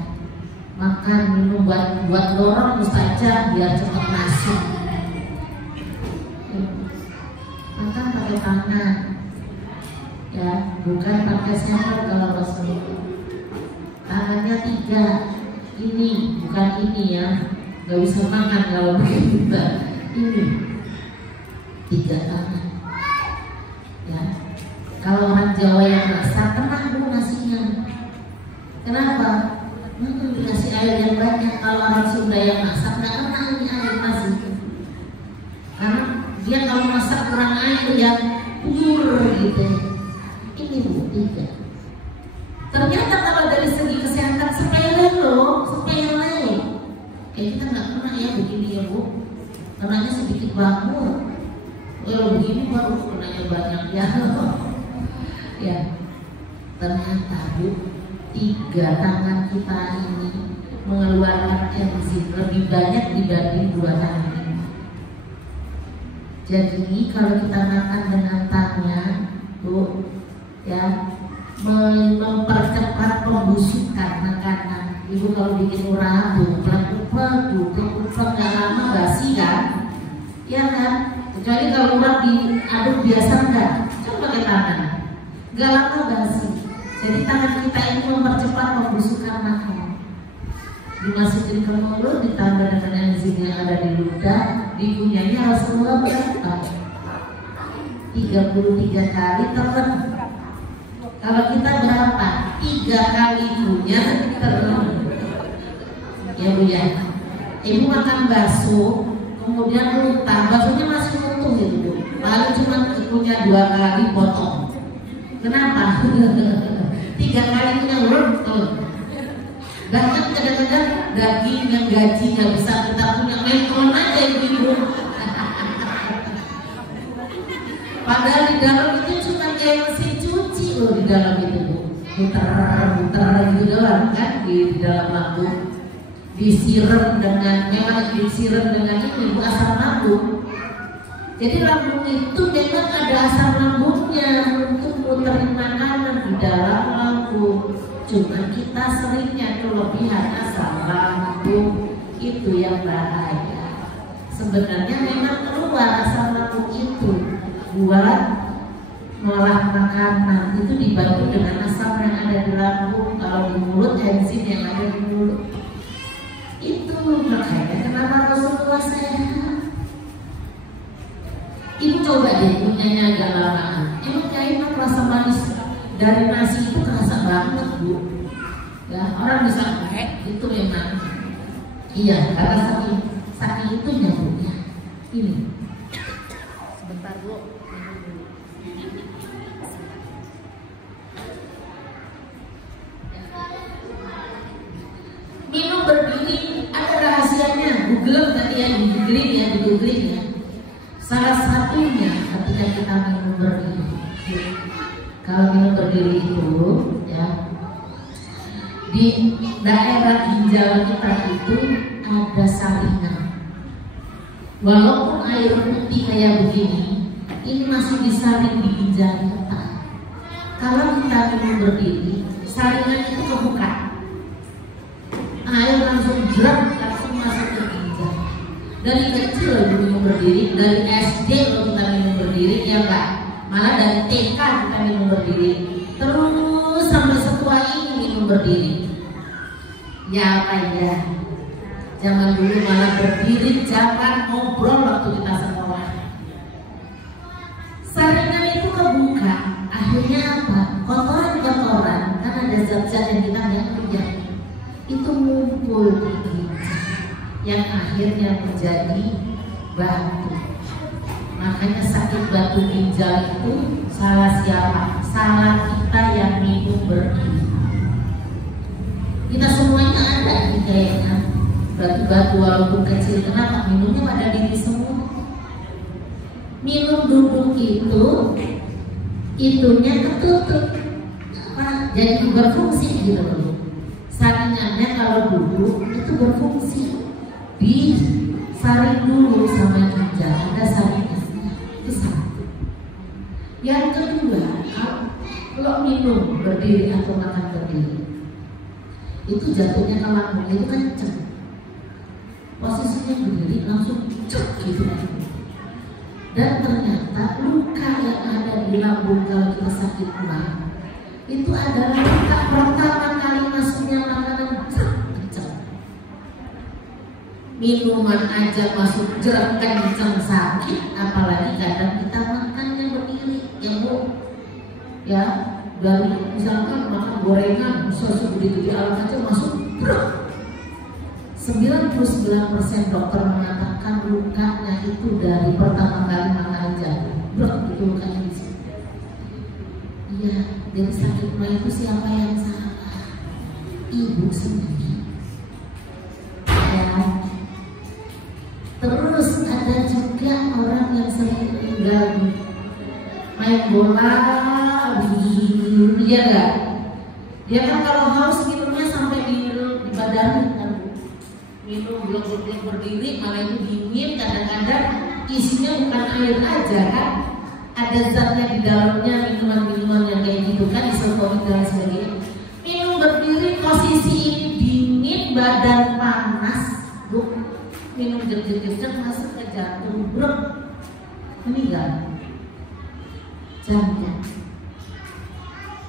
makan, minum buat dorong saja biar cepat masuk. Makan pakai tangan ya, bukan pakai sendok. Kalau Rasulullah tangannya 3, ini bukan ini ya, nggak bisa makan kalau begitu. Ini 3 tangan ya. Kalau orang Jawa yang masak tenang Bu nasinya. Kenapa? Dikasih air yang banyak. Kalau orang Sunda yang masak nggak kena ini air nasi, karena dia kalau masak kurang air yang pure gitu. Ini Bu 3. Ternyata kalau dari segi kesehatan sepele loh, sepele. Kita nggak pernah ya begini ya Bu, kenanya sedikit banget. Kalau begini baru kenanya banyak ya. Ya, ternyata Bu 3 tangan kita ini mengeluarkan enzim lebih banyak dibanding 2 tangan ini. Jadi kalau kita makan dengan tangan Bu ya, mempercepat pembusukan makanan. Ibu kalau bikin urabu, plek-plek nggak lama basi kan? Ya kan? Kecuali kalau urat diaduk biasa enggak? Coba pakai tangan, nggak lama basi. Jadi tangan kita ini mempercepat pembusukan makanan. Dimasukin ke mulut, ditambah dengan enzim yang ada di ludah, dikunyahnya Rasulullah berapa? 33 kali telan. Kalau kita berapa? 3 kali kunyah telan. Ya Bu ya. Ibu makan bakso, kemudian luntah, baksonya masih utuh gitu Bu. Lalu cuma kunyah 2 kali potong. Kenapa? 3 kali kunyah luntah. Bahkan kadang-kadang daging yang gajinya bisa kita punya melon aja Ibu. Padahal di dalam itu cuma kayak mesin cuci loh di dalam itu Bu. Muter gitu doang kan di dalam lambung. Disiram dengan, memang disiram dengan ini Bu, asam lambung. Jadi lambung itu memang ada asam lambungnya untuk muterin makanan di dalam lambung. Cuma kita seringnya kelebihan asam lambung, itu yang bahaya. Sebenarnya memang keluar asam lambung itu buat ngolah makanan, itu dibantu dengan asam yang ada di lambung. Kalau di mulut, enzim yang ada di mulut. Itu makanya kenapa Rasulullah sehat. Ibu coba deh punyanya agak lamaan. Emang kayaknya rasa manis dari nasi itu kerasa banget Bu. Ya, orang bisa kayak itu memang. Iya, karena saking itunya Bu ya. Ini berdiri ada rahasianya. Google tadi ya, di googling ya. Salah satunya ketika kita minum berdiri. Kalau minum berdiri itu ya, di daerah ginjal kita itu ada saringan. Walaupun air putih kayak begini, ini masih disaring di ginjal kita. Kalau kita minum berdiri, saringan itu kebuka, air langsung langsung masuk ke ginjal. Dari kecil minum berdiri, dari SD kalau kita minum berdiri, ya enggak, malah dari TK kita minum berdiri, terus sampai setua ini minum berdiri. Ya apa ya? Zaman dulu malah berdiri, jangan ngobrol waktu kita sekolah. Saringan itu kebuka, akhirnya apa? Kotoran-kotoran, kan ada zat-zat yang kita nggak lihat, itu ngumpul di ginjal, yang akhirnya menjadi batu. Makanya sakit batu ginjal itu salah siapa? Salah kita yang minum berdiri. Kita semuanya ada nih kayaknya batu-batu walaupun kecil. Kenapa? Minumnya pada diri semua. Minum duduk itu itunya ketutup, jadi berfungsi gitu loh. Saringannya kalau duduk itu berfungsi, disaring dulu sama ginjal, ada saringannya. Itu satu. Yang kedua, kalau minum berdiri atau makan berdiri, itu jatuhnya ke lambung itu kenceng. Posisinya berdiri langsung cek gitu. Dan ternyata luka yang ada di lambung kalau kita sakit perut itu adalah luka pertama kali masuknya makanan kenceng. Minuman aja masuk jerak kenceng sakit, apalagi kadang kita makannya berdiri, ya Bu. Ya, dari misalkan makan gorengan segede-gede alat aja masuk 99% dokter mengatakan lukanya itu dari pertama kali makan jatuh. Itu lukanya di sini. Iya, dari sakit mah itu siapa yang salah? Ibu sendiri. Ya. Terus ada juga orang yang sering tinggal main bola, dia enggak? Dia kan kalau haus minumnya sampai di badan kan. Minum belum berdiri, malah itu dingin, kadang-kadang isinya bukan air aja kan, ada zatnya di dalamnya, minuman-minuman yang kayak gitu kan, isotonik dan sebagainya. Minum berdiri posisi ini dingin, badan panas, Bu. Minum jejak-jejak masuk ke jantung, bro, meninggal. Jangan.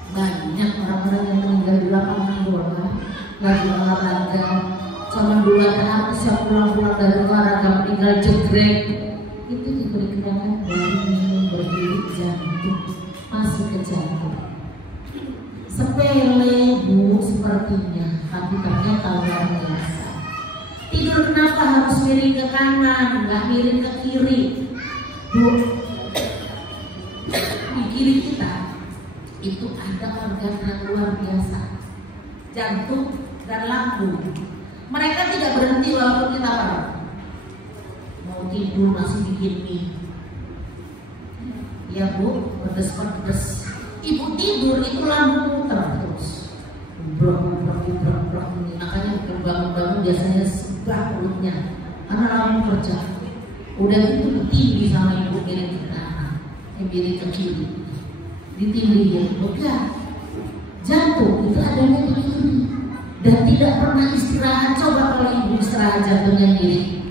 Banyak orang-orang yang meninggal di lapangan bola, lagi olahraga. Sama dulu ada artis yang pulang-pulang dari olahraga meninggal jegrek. Itu juga dikarenakan dari minum berdiri jantung masuk ke jantung. Sepele Bu sepertinya, tapi ternyata luar biasa. Tidur kenapa harus miring ke kanan, nggak miring ke kiri, Bu? Di kiri kita itu ada organ yang luar biasa, jantung dan lambung. Mereka tidak berhenti walaupun kita lapar. Mau tidur masih bikin mie. Ya Bu, pedes-pedes. Ibu tidur itu lambung muter terus. Brok. Makanya bangun-bangun biasanya sebelah perutnya, karena lambung kerja. Udah itu ditinggi sama ibu miring ke kanan, miring ke kiri. Ditinggi ya, udah. Jantung itu adanya di kiri. Dan tidak pernah istirahat. Coba kalau ibu istirahat jantungnya miring.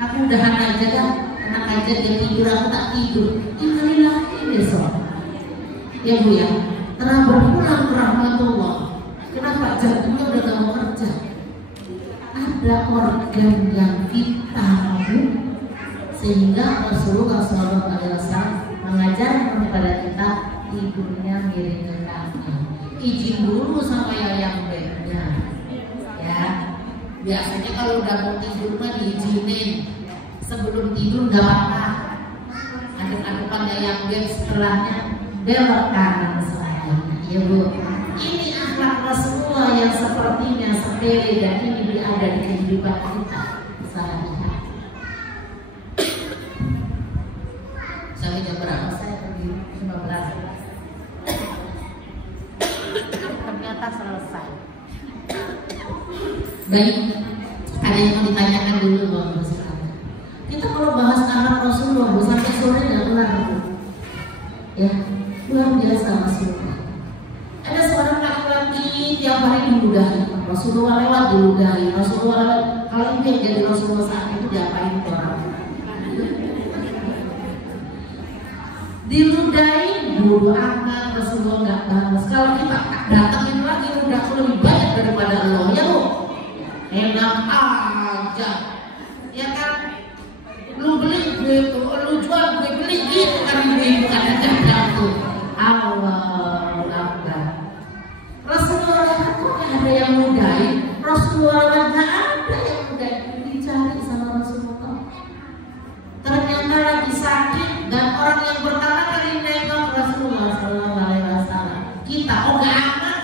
Aku udahan aja dah, enak aja dia tidur, aku tak tidur. Tinggalin lagi besok. Ya Bu ya, telah berpulang rahmatullah. Kenapa jantungnya udah gak mau kerja? Ada organ yang vital, sehingga Rasulullah SAW mengajarkan kepada kita tidurnya miring ke kanan. Izin dulu sama yang baiknya. Ya, biasanya kalau udah mau tidur mah diizinin. Sebelum tidur nggak apa-apa. Aduk-aduk yang bed, setelahnya belok kanan semuanya. Ya Bu, ini akhlak Rasulullah yang sepertinya sepele dan ini berada di kehidupan kita sehari-hari. Sampai jam berapa saya pergi? 15. Ternyata selesai. Baik, ada yang mau ditanyakan dulu Bang Ustaz? Kita kalau bahas anak Rasulullah sampai sore dan kelar, ya luar biasa Rasulullah. Ada seorang laki-laki tiap hari diludahi, Rasulullah lewat diludahi, Rasulullah lewat. Kalau ini yang jadi Rasulullah saat itu diapain orang? Diludahi, bodoh amat, Rasulullah nggak balas. Kalau kita datangin lagi udah lebih banyak daripada Allah, ya bu, enak aja, ya kan? Lu beli, lu jual, gue beli gitu kan, ibu ada jatuh. Allah Akbar. Rasulullah kok ada yang mudahin? Rasulullah nggak ada yang mudahin. Dicari sama Rasulullah. Ternyata lagi sakit dan orang yang pertama kali nengok Rasulullah Sallallahu Alaihi Wasallam. Kita nggak aman.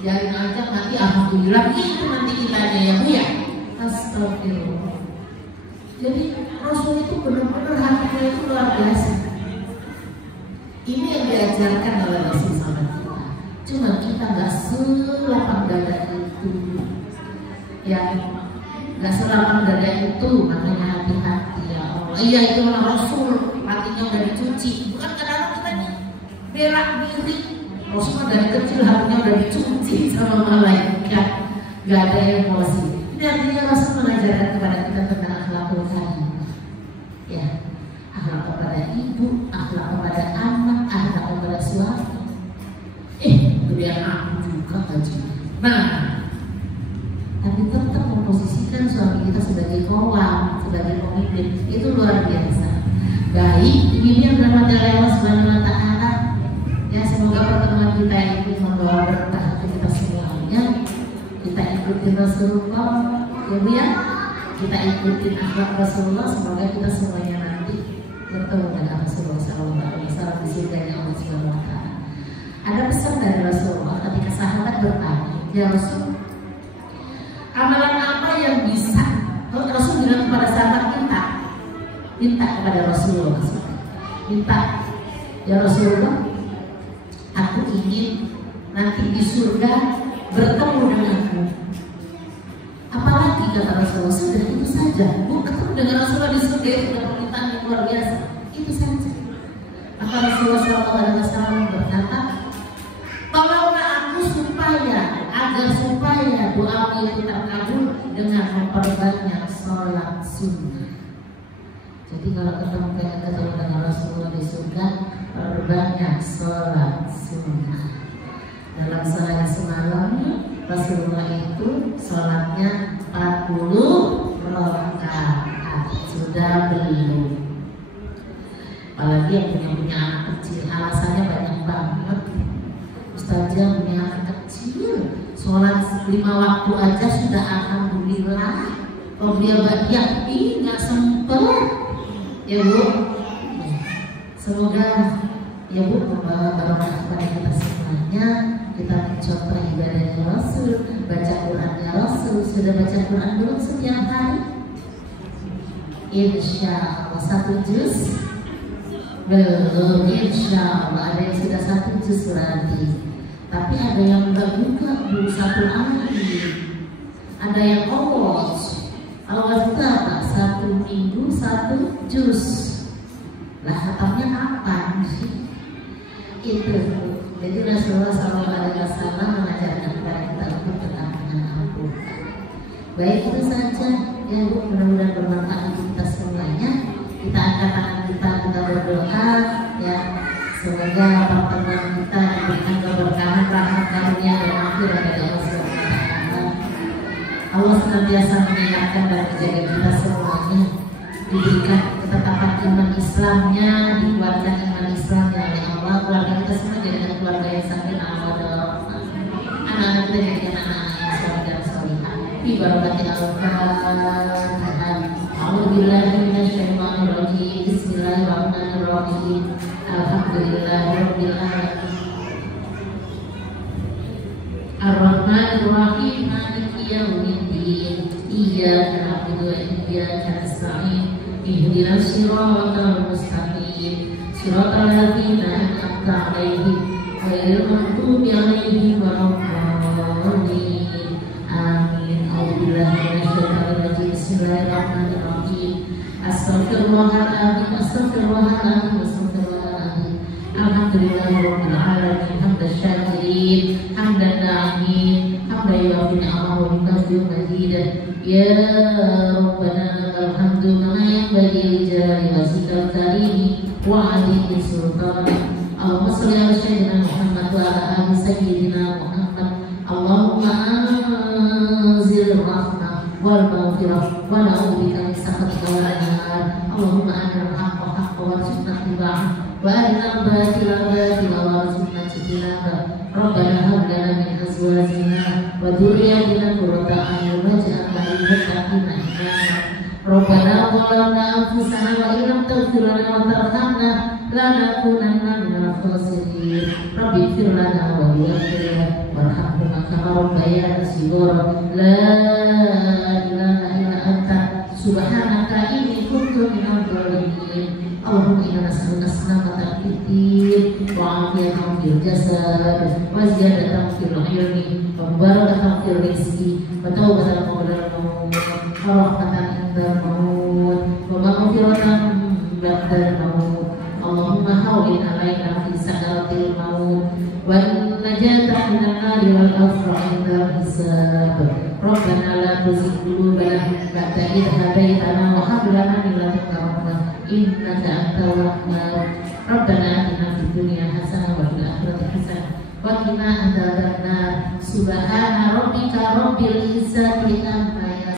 Biarin aja nanti alhamdulillah itu nanti kitanya ya bu ya. Astagfirullah. Jadi Rasul itu benar-benar hatinya itu luar biasa. Ini yang diajarkan oleh Rasul sama kita. Cuma kita nggak selapang dada itu, ya nggak selapang dada itu, makanya hati-hati ya Allah. Iya itu orang Rasul, hatinya udah dicuci. Bukan kadang-kadang kita nih belak diri. Rasul dari kecil hatinya udah dicuci sama malaikat, nggak ada emosi. Ini artinya Rasul mengajarkan kepada kita tentang akhlakul karimah. Ya, akhlak kepada ibu, akhlak kepada anak, akhlak kepada suami. Gedean aku juga gaji. Nah, tapi tetap memposisikan suami kita sebagai kawan, sebagai pemimpin, itu luar biasa. Baik, ini yang bermata Allah Subhanahu Wa Taala. Ya, semoga pertemuan kita ini membawa berkah untuk kita semuanya. Kita ikutin Rasulullah, ya bu ya. Kita ikutin akhlak Rasulullah, semoga kita semuanya nanti bertemu dengan Rasulullah Sallallahu Alaihi Wasallam di surganya Allah Subhanahu Wa Taala. Ada pesan dari Rasulullah ketika sahabat bertanya, ya Rasul, amalan apa yang bisa? Rasul bilang kepada sahabat minta kepada Rasulullah, minta, ya Rasulullah, aku ingin nanti di surga bertemu denganmu. Apalagi kata Rasulullah, sudah itu saja. Ketemu dengan Rasulullah di surga itu sudah permintaan yang luar biasa. Itu saja. Maka Rasulullah SAW berkata, tolonglah aku supaya doaku itu terkabul dengan memperbanyak sholat sunnah. Jadi kalau ketemu dengan Rasulullah di surga, perbanyak sholat sunnah. Dalam sehari semalam Rasulullah itu sholatnya 40 rakaat. Sudah belum? Apalagi yang punya anak kecil, alasannya banyak banget. Ustazah punya anak kecil, sholat 5 waktu aja sudah alhamdulillah. Kalau dia bahagia, nggak sempet. Ya bu, semoga ya bu membawa barokah kepada kita semuanya. Kita mencontoh ibadahnya Rasul, baca Qurannya Rasul. Sudah baca Quran belum setiap hari? Insya Allah 1 juz belum. Insya Allah ada yang sudah 1 juz lagi. Tapi ada yang enggak juga, belum 1 ayat. Ada yang awas. Awas itu apa? 1 minggu 1 juz. Lah hatamnya kapan sih? Itu. Jadi Rasulullah SAW mengajarkan kepada kita untuk tetap dengan Al-Quran. Baik itu saja ya bu, mudah-mudahan bermanfaat untuk kita semuanya. Kita angkat tangan kita berdoa ya. Semoga pertemuan kita diberikan keberkahan, rahmat karunia dan akhirah dari Allah SWT. Allah senantiasa mengingatkan dan menjaga kita semuanya. Diberikan ketetapan iman Islamnya, dikuatkan iman Islamnya oleh Allah. Keluarga kita semua jadikan keluarga yang sakin Allah dalam anak-anak kita jadikan anak-anak yang soleh dan solehah. Bi barokati Al-Fatihah. A'udzubillahi minasyaitonir rajim. Bismillahirrahmanirrahim. Alhamdulillahirabbil alamin. Ar-Rahmanir Rahim, Maliki Yaumiddin. Iyyaka na'budu wa iyyaka nasta'in. Ihdinas siratal mustaqim. Siratal ladzina an'amta 'alaihim ghairil maghdubi 'alaihim waladdallin. Amin. A'udzubillahi minasyaitonir rajim. Bismillahirrahmanirrahim. Astaghfirullahaladzim, astaghfirullahaladzim, astaghfirullahaladzim. Alhamdulillahirabbil alamin, hamdan syakirin, hamdan na'imin, hamdan yuwafi ni'amahu wa yukafi'u mazidah. Ya Rabbana lakal hamdu kama yanbaghi li jalali wajhikal karimi wa 'azimi sultanik. Allahumma shalli ala sayyidina Muhammad wa ala ali sayyidina Muhammad. Allahumma anzil rahmah wal maghfirah wa na'udzubika min sakhatika wal nar. Allahumma arina al-haqqa haqqan warzuqna ittiba'ah wa arina al-batila batilan warzuqna ijtinabah. Rabbana hab lana min azwajina wa dhurriyyatina qurrata a'yun waj'alna lil muttaqina imama. Rabbana zalamna anfusana wa illam taghfir lana wa tarhamna lanakunanna minal khasirin. Rabbi ighfir lana wa li akhina warhamhuma kama rabbayana shighara. La ilaha illa anta subhanaka inni kuntu minadh dhalimin. Allahumma inna nas'aluka salamatan fid din wa 'afiyatan fil jasad wa ziyadatan fil ilmi wa barakatan fil rizqi wa tawbatan qabla al-maut wa rahmatan indal maut wa maghfiratan ba'dal maut. Allahumma hawwin 'alaina fi sakaratil maut wa najata minan nari wal afrah indal hisab. Rabbana la tuzigh qulubana ba'da idh hadaytana wa hab lana min ladunka rahmah innaka antal wahhab. Rabbana atina fid dunya hasanah wa fil akhirati hasanah wa qina adzabannar. Subhana rabbika rabbil izzati amma